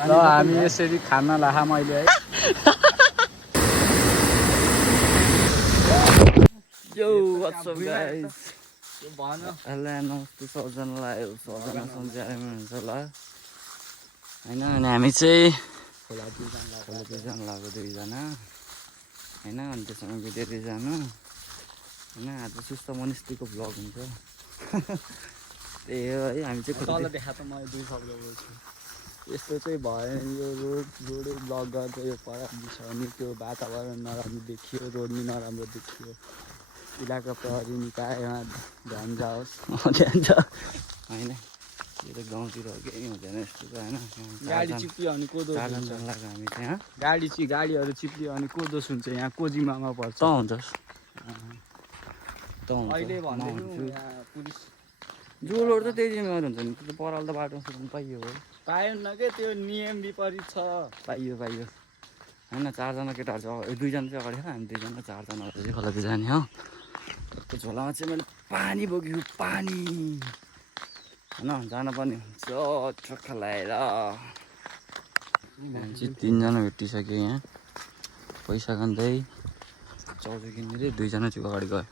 ल हामी यसरी खान लाहा मैले है yo what's up guys hello नमस्ते सबजनालाई सबजना सम्झाएर हुनुहुन्छ होला हैन अनि हामी चाहिँ खोलातिर जानु लाग्यो दुईजना हैन अनि त्यसमा भिडियो जानु हैन आज सुस्त मनिस्तीको भ्लग हुन्छ त्यही हो है हामी चाहिँ तल देखा त मैले 2 शब्द बोल्छु यस्तो चाहिँ भएन यो रोडै ब्लक गर्दा यो पराली छ अनि त्यो वातावरण नराम्रो देखियो रोड नि नराम्रो देखियो इलाका प्रहरी निकायमा ध्यान जाओस् ध्यान छ हैन यो त गाउँतिर केही हुँदैन यस्तो त हैन गाडी चिप्लियो अनि कोदो चारजना लाग्यो हामी चाहिँ गाडीहरू चिप्लियो अनि कोदो सुन्छ यहाँ कोजिमामा पर्छ त हुन्छ अहिले भन्दैछु यहाँ पुलिस जोलहरु त त्यही जिम्मेवार हुन्छ नि त्यो पराल त बाटो सुत्नु पाइयो हो पाएन के त्यो नियम विपरीत छ पाइयो हैन चारजना केटाहरु चाहिँ दुईजना चाहिँ अगाडि हामी दुईजना चारजनाहरु चाहिँ खोलातिर जाने हो त्यो झोलामा चाहिँ मैले पानी बोक्यो पानी हैन जान पर्ने हुन्छ ट्रक्क लगाएर मान्छे 3 जना भेटिसक्यो यहाँ पैसा खाँदै चाउचाउ किनेर 2 जना चाहिँ अगाडि गयो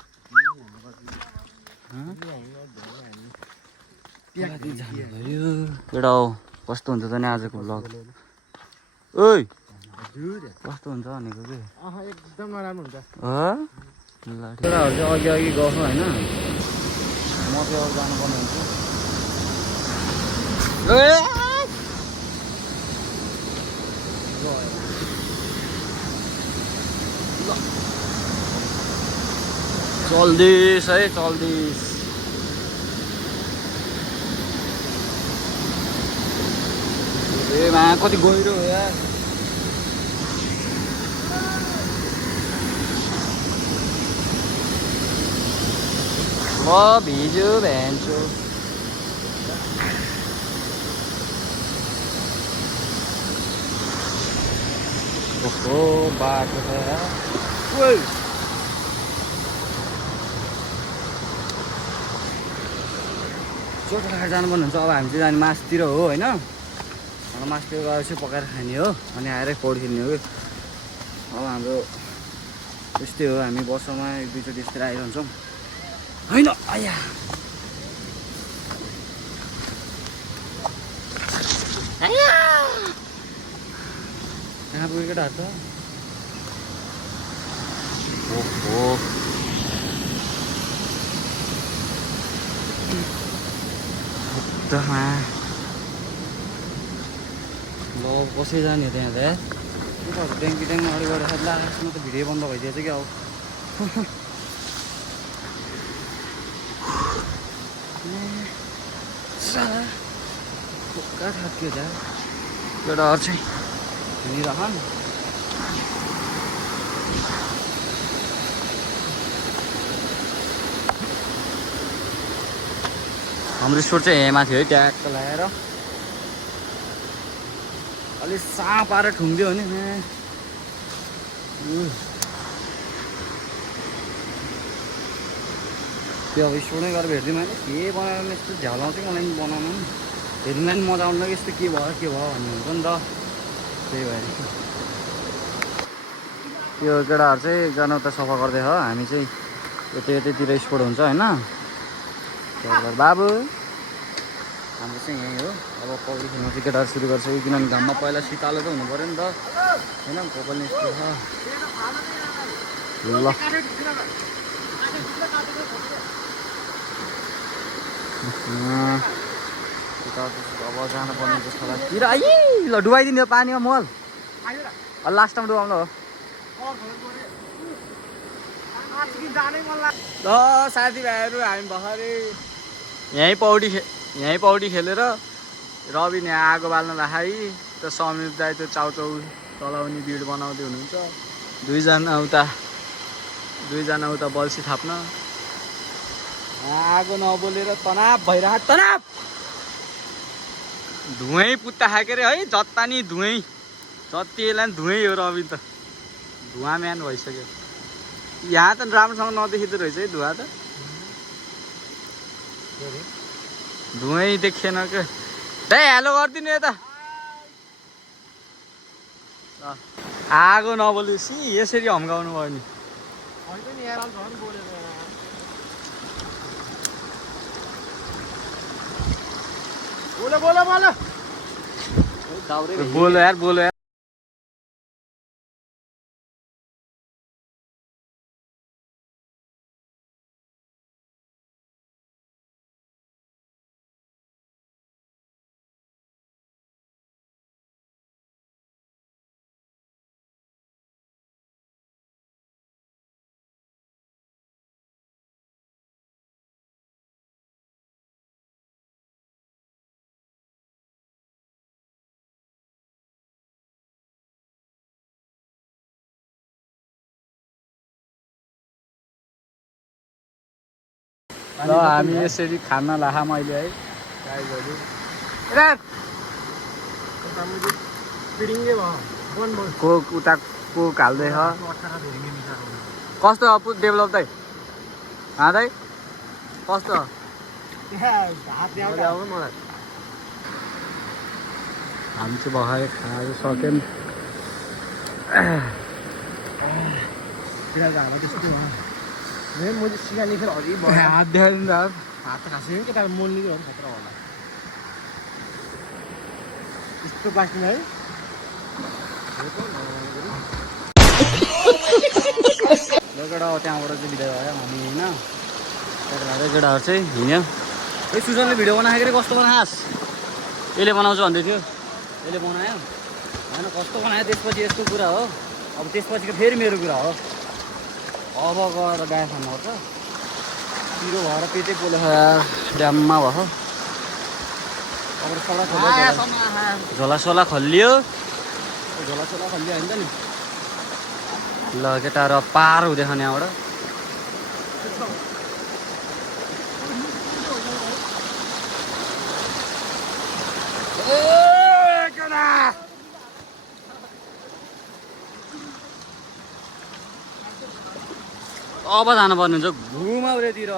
केटा हो कस्तो हुन्छ त नि आजको भ्लग ओइ कस्तो हुन्छ भनेको के एकदम नराम्रो हुन्छ केटाहरू चाहिँ अघि अघि गएको होइन म चाहिँ अब जानुपर्ने हुन्छ चल्दिस है चल्दिस ए मा कति गहिरो हो यार म भिज्यो भ्यान्छु ओहो बाटो छ यार चोटो खाएर जानुपर्ने हुन्छ अब हामी चाहिँ जाने मासतिर हो होइन अनि मासतिर गएर चाहिँ पकाएर खाने हो अनि आएर पौडी खेल्ने हो कि अब हाम्रो त्यस्तै हो हामी वर्षमा 1-2चोटि यस्तै आइरहन्छौँ होइन आया कहाँ पुग्यो केटाहरू त ओहो ल कसै जाने हो त्यहाँ त केटाहरू ट्याङ्की ट्याङ्की अगाडि गएर सायद लास्टमा त भिडियो बन्द भइदिएछ क्या अब कहाँ थाक्यो जा केटाहरू चाहिँ हिँडिरहन् हाम्रो स्टोर चाहिँ यहाँ माथि है ट्याक्क लगाएर अलिक साँ पारेर ठुङ्दियो भने त्यो अब स्टोरै गरेर भेट्दिउँ मैले के बनाएर यस्तो झ्यालाउँछ कि मलाई पनि बनाउनु हेर्नुलाई पनि मजा आउनु यस्तो के भयो भन्ने हुन्छ नि त त्यही भएर त्यो केटाहरू चाहिँ एकजना उता सफा गर्दै हो हामी चाहिँ यतैतिर स्पोर्ट हुन्छ होइन बाबु हाम्रो चाहिँ यहीँ हो अब पौडी खेल्नु चाहिँ केटाहरू सुरु गर्छ किनभने घाममा पहिला शीतलो त हुनु पऱ्यो नि त होइन कपाल यस्तो छ ल अब जानुपर्ने जस्तो लाग्छ ल डुबाइदिने पानीमा मल लास्ट टाइम डुबाउनु हो ल साथीभाइहरू हामी भर्खरै यहीँ पौडी खेलेर रबिन यहाँ आगो बाल्न राखाइ त समीर दाइ त्यो चाउचाउ चलाउने भिड बनाउँदै हुनुहुन्छ दुईजना उता बल्छी थाप्न आगो नबोलेर तनाव भइरहेको तनाव धुवै पुत्ता खाके रे है जता नि धुवै जति यसलाई पनि धुवै हो रबिन त धुवा म्यान भइसक्यो यहाँ त राम्रोसँग नदेखिँदो रहेछ है धुवा त धुवै देखेन के दाइ हेलो गरिदिनु यता आगो नबोलेपछि यसरी हम्काउनु भयो नि बोलो यार बोलो यार ल हामी यसरी खाना लाहा मैले है गाईहरू कोक उता कोक हाल्दैछ कस्तो अपु डेभलप दाइ दाइ कस्तो हामी चाहिँ भर्खरै खाएर सक्यौँ हात देखाइदिनु हात खाँसेँ कि तर मोल्ने हो खतरा होला यस्तो बाँच्ने है केटा त्यहाँबाट चाहिँ बिदा भयो हामी होइन त्यहाँबाट केटाहरू चाहिँ हिँड्यो है सुजनले भिडियो बनाएको कि कस्तो बनाएस यसले बनाउँछु भन्दै थियो यसले बनायो होइन कस्तो बनायो त्यसपछि यस्तो कुरा हो अब त्यसपछिको फेरि मेरो कुरा हो अब गएर गाई खानुपर्छ पिरो भएर पेटै पोलेछ ड्याममा भयो झोलासोला खल्लियो झोलासोला खल्लियो होइन नि ल केटाहरू पार हुँदैछ नि यहाँबाट अब जानुपर्ने हुन्छ घुमाउरेतिर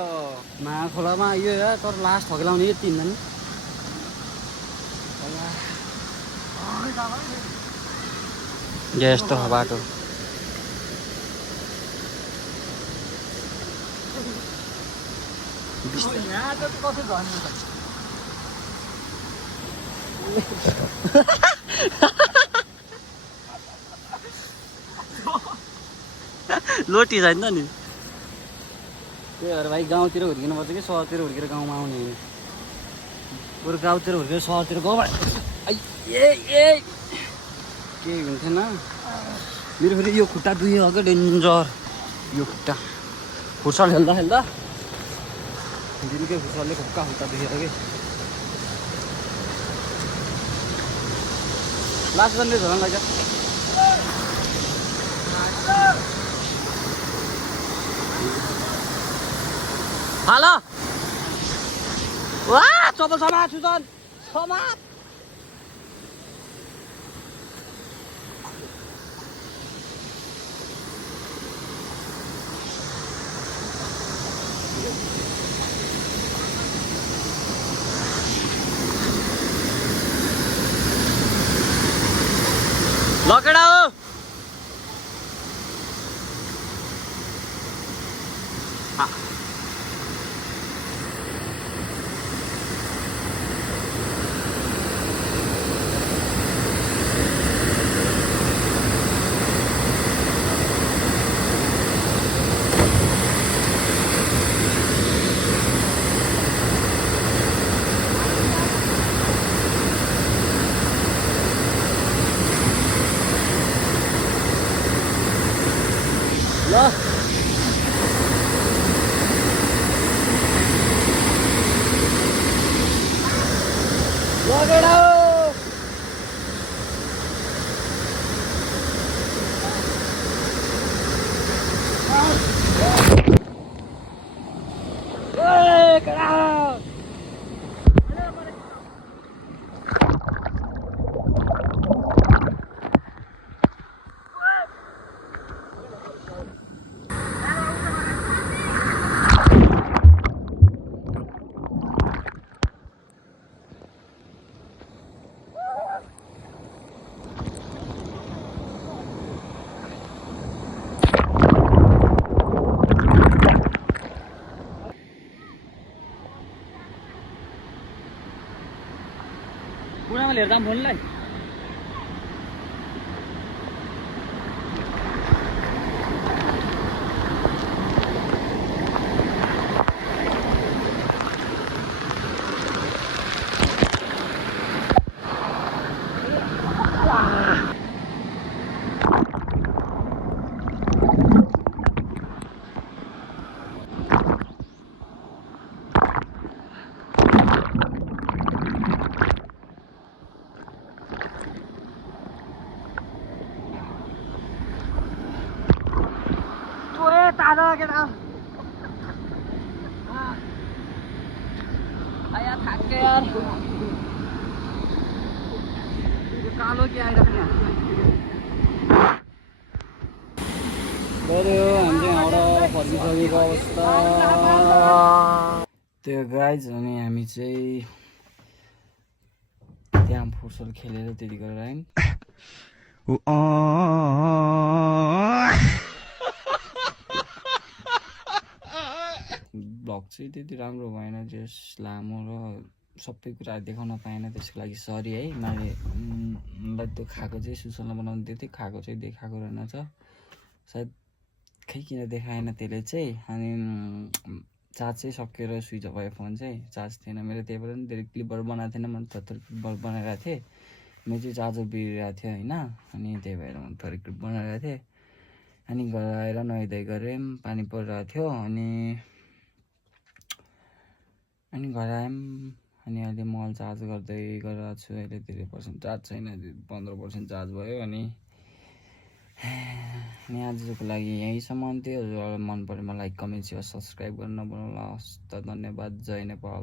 महाखोलामा यो या तर लास्ट ठकेलाउने यति हिँड्दा नि यस्तो बाटो लोटी जान्छ नि त्यही भएर भाइ गाउँतिर हुर्किनुपर्छ कि सहरतिर हुर्केर गाउँमा आउने होइन बरु गाउँतिर हुर्केर सहरतिर गाउँमा ए केही हुन्थेन मेरो फेरि यो खुट्टा दुख्यो क्या डेन्जर यो खुट्टा फुटसल खेल्दा खेल्दा दिनकै फुटसलले खुट्टा दुख्यो कि लास्ट गर्ने झोला लाग्छ हेलो वा चप्पल समात सुजन समात लकेडा हो बुढामा लिएर जाऊँ फोनलाई तारो केटा आया थाक्यो यार यो कालो के आइरहेको गऱ्यो हामी चाहिँ हाउडा फर्किसकेको अवस्था त्यो गाइज अनि हामी चाहिँ त्यहाँ फुटबल खेलेर त्यति गरेर आयौँ भ्लग चाहिँ त्यति राम्रो भएन जस लामो र सबै कुरा देखाउन पाएन त्यसको लागि सरी है मैले मलाई त्यो खाएको चाहिँ सुसलमा बनाउनु दिएको थिएँ खाएको चाहिँ देखाएको रहेनछ सायद खै किन देखाएन त्यसले चाहिँ अनि चार्ज चाहिँ सकिएर स्विच अफ भयो फोन चाहिँ चार्ज थिएन मेरो त्यही भएर धेरै क्लिपहरू बनाएको थिएन मैले थोरै क्लिपहरू बनाइरहेको थिएँ मेरो चाहिँ चार्जर बिग्रिरहेको थियो होइन अनि त्यही भएर मैले थोरै क्लिप बनाइरहेको थिएँ अनि घर आएर नुहाइधुवाइ गरेँ पानी परिरहेको थियो अनि घर आयौँ अनि अहिले मोबाइल चार्ज गर्दै गरिरहेको छु अहिले 30% चार्ज छैन 15% चार्ज भयो अनि आजको लागि यहीँसम्म थियो हजुरहरूलाई मन परेमा लाइक कमेन्ट सेयर सब्सक्राइब गर्न नभुल्नुहोला हस् त धन्यवाद जय नेपाल।